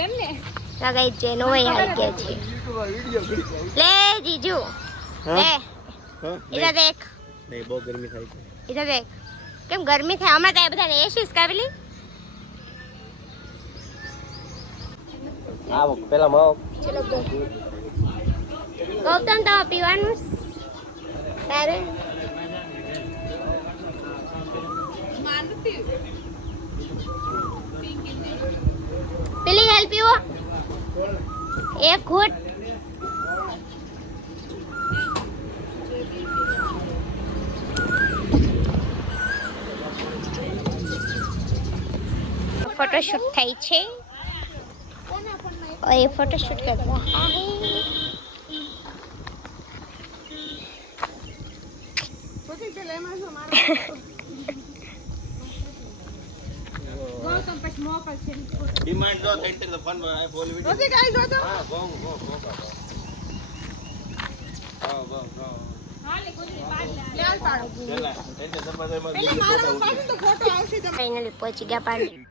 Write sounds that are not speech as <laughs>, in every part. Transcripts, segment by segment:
તો ગઈ છે નો આવી ગયા છે. લે જીજુ. લે. ઇધર દેખ. નહીં બહુ ગરમી થાય છે. ઇધર દેખ. કેમ ગરમી થાય? હમણાં ત્યાં બધાને એસીસ કાવેલી આવો પેલા માવો. ચલો ગૌતમ તો પીવાનું તારે? પેલી এক ঘট ફોટોશૂટ થઈ છે એ ફોટોશૂટ કરતા હા તો પછી મોકલશે ડિમાન્ડ જો થઈ તો ફોનમાં પહોંચી ગયા પાણી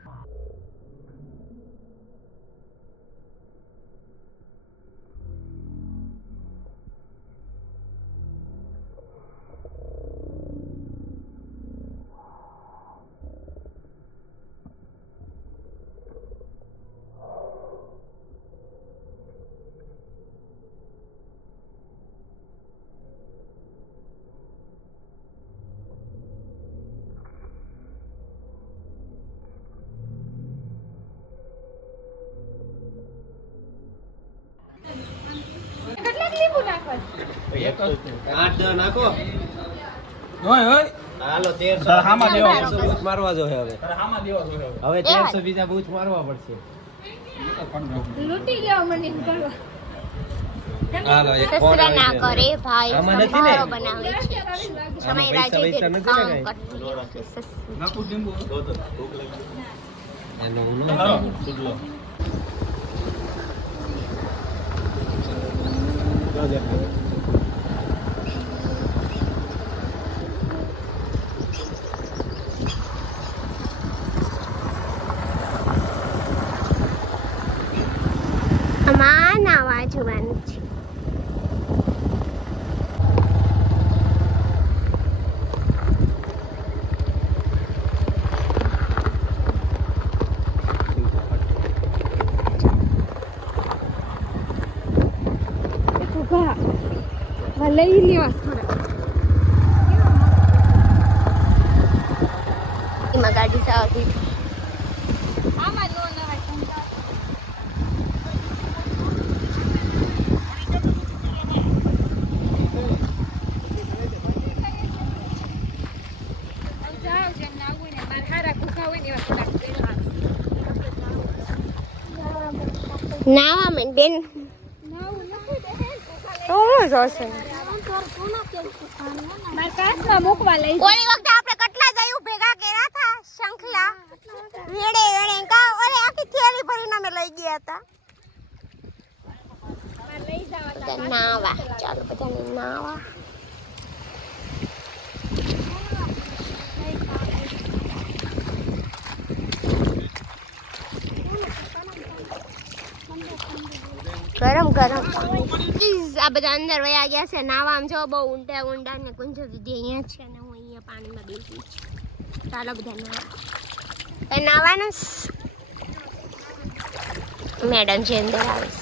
આઠ નાખો. હોય હોય. હાલો તેરસો હામાં દેવા બૂથ મારવા જો હવે. હામાં દેવા જોઈએ હવે. તેરસો. બીજા બૂથ મારવા પડશે. હાલો એક ફોન સસરા ના કરે ભાઈ. આમાં નથી ને? બનાવે છે. સમય રાજે જે આમાં નાવા જવાનું છે. લઈ લેવા થોડા. ગાડી સાવતી નાવા મેં બેન. હું જોશે? ઓલી વખતે આપણે કેટલા જયું ભેગા કર્યા હતા શંખલા. રેડે વેડે કા ઓલે આખી થેલી ભરીને અમે લઈ ગયા હતા. નાવા ચાલો બધાને નાવા. ગરમ ગરમ આ બધા અંદર વયા ગયા છે નાવા આમ જો બહુ ઊંડા ઊંડા ને કુંજ દીધી અહીંયા છે અને હું અહીંયા પાણીમાં બેસી છું. ચાલો બધા નાવા. એ નાવાનું મેડમ જે અંદર આવીશ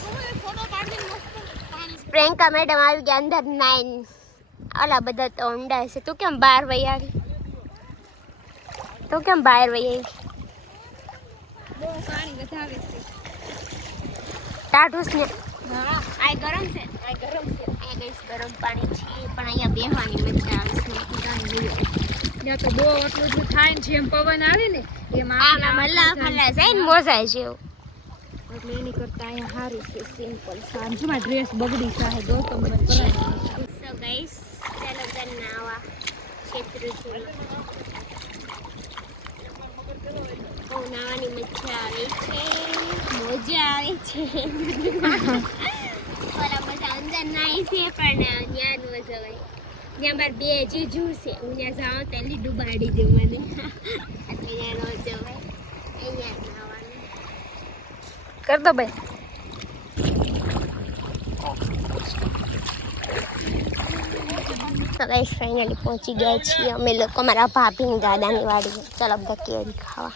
પ્રિયંકા મેડમ આવી ગયા અંદર નાઈન ઓલા બધા તો ઊંડા છે. તું કેમ બહાર વહી આવી તું કેમ બહાર વહી આવી ટાઢુસ ને. આ ગરમ છે. આ ગરમ છે. અહીંયા ગઈશ ગરમ પાણી છે. પણ અહીંયા બેહવાની મજા આવે છે. ત્યાં તો બહુ આટલું બધું થાય ને જેમ પવન આવે ને એમ આમાં મલ્લા ફલ્લા જાય ને મોજાય છે એટલે એની કરતાં અહીંયા સારું છે સિમ્પલ સાંજમાં ડ્રેસ બગડી છે ગૌતમ મને કરાવી. સો ગાઈસ ચાલો બધા નાવા ક્ષેત્ર છે. બહુ નાવાની મજા આવે છે. મોજા આવે છે. <laughs> ઓલા બધા અંદર નાય છે પણ ત્યાં ન જવાય ત્યાં મારે બે જીજુ છે. હું ત્યાં જાઉં ત્યારે ડુબાડી દઉં મને. <laughs> એટલે ત્યાં ન જવાય. અહીંયા જ નાવાનું કર દો ભાઈ ગાઈસ ફાઇનલી પહોંચી ગયા છીએ. અમે લોકો મારા ભાભીની દાદાની વાડી ચાલો, બધા કેરી ખાવા.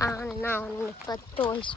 આ ના પત્તો હોય છે.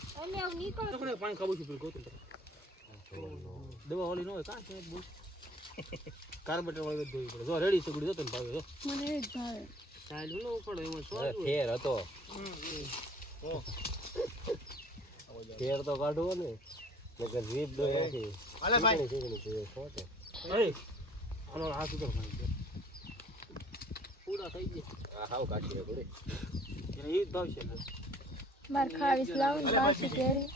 પાણી ખાવું છું ગોતું દવા વાળી ન હોય કાં છે? બહુ <laughs> કાર્બેટર વાળી ધોવી પડે. જો રેડી સુગડી જતો ને ભાવે જો. મને એ જ ભાવે. ચાલ ન પડે એમાં સ્વાદ ફેર હતો. ફેર તો કાઢવો ને. નકર જીભ દો આખી. ચીકણી ચીકણી છે, ખોટે. એય, હાલો હાથ ઉપર ખાઈ પૂરા થઈ ગયા. હાવ કાઢી રે. એને એ જ ભાવશે ને. મારે ખાવીશ લાવો ને કેરી.